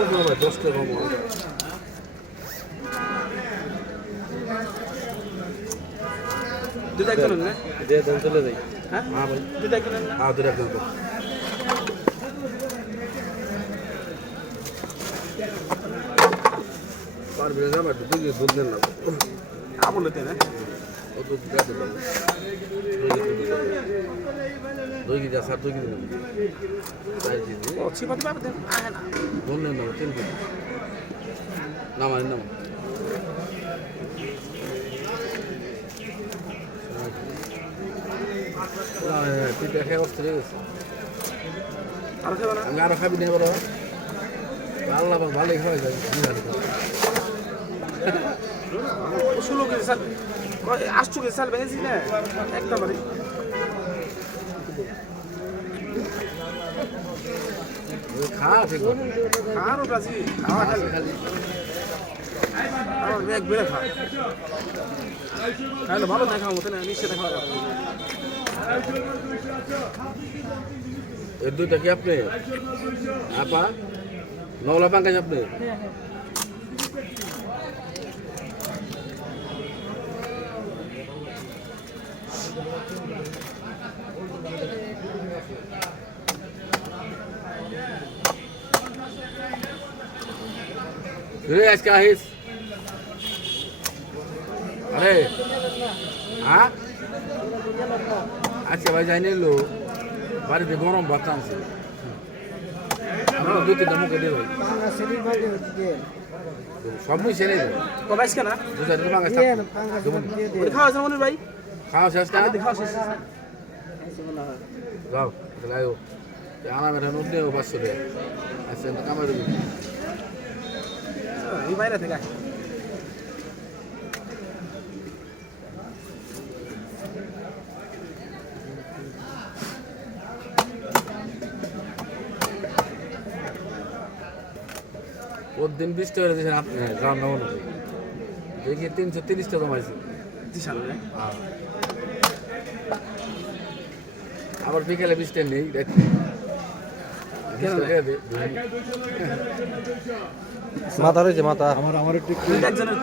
ভাই 10 টাকা কম দুটা কিনুন না দিয়ে দেন চলে যাই হ্যাঁ হ্যাঁ ভাই দুটা কিনুন না হ্যাঁ দুটা কিনুন পারবে না ভাই তুই দুধ দেন না বলতে না ও তো দিতে দেবে দই কি যা স্যার দই কি দেবেন তাই দিদি ও ছিপাতে পাবে দেন আহে না ফোন নেন না 3 দিন নামাই নাম তুই দেখে অবস্থা হয়ে গেছে আর খাবে না আমি আরো খাবি না বলো আল্লাহ ভালোই খাওয়াই যায় ষোলো কেজি চাল 8 কেজি চাল ভেঙেছি না একটা বাড়ি খা ঠিক খাওয়ারও রাজি খাওয়া খালি খালি আমার ব্যাগ বেড়ে খা খাইলে ভালো দেখা মতো না নিশ্চয় দেখা এই দুইটা কি আপনি আপা নওলা পাঙ্কাজ আপনি রে আজকে আহিস আরে হ্যাঁ আজকে ভাই যাই নিলো বাড়িতে গরম ভাত আনছে আমরা 2-3টা মুখে দিয়ে ভাই সব মুই সেরে দেয় কবে আজকে না দুটা দিন মাঙ্গা খাওয়া আছে মনে ভাই খাওয়া শেষ না খাওয়া শেষ যাও তাহলে আয়ো আনা মেরা নদী ও 500 টাকা আচ্ছা কামাই দেবো এই বাইরে থেকে ওর দিন 20 টাকা দিয়েছেন আপনি গ্রাম না মনে দেখি 330 টাকা জমাইছে আবার বিকেলে 20 টাকা নেই দেখতে মাথা রয়েছে মাথা আমার একটু একজনের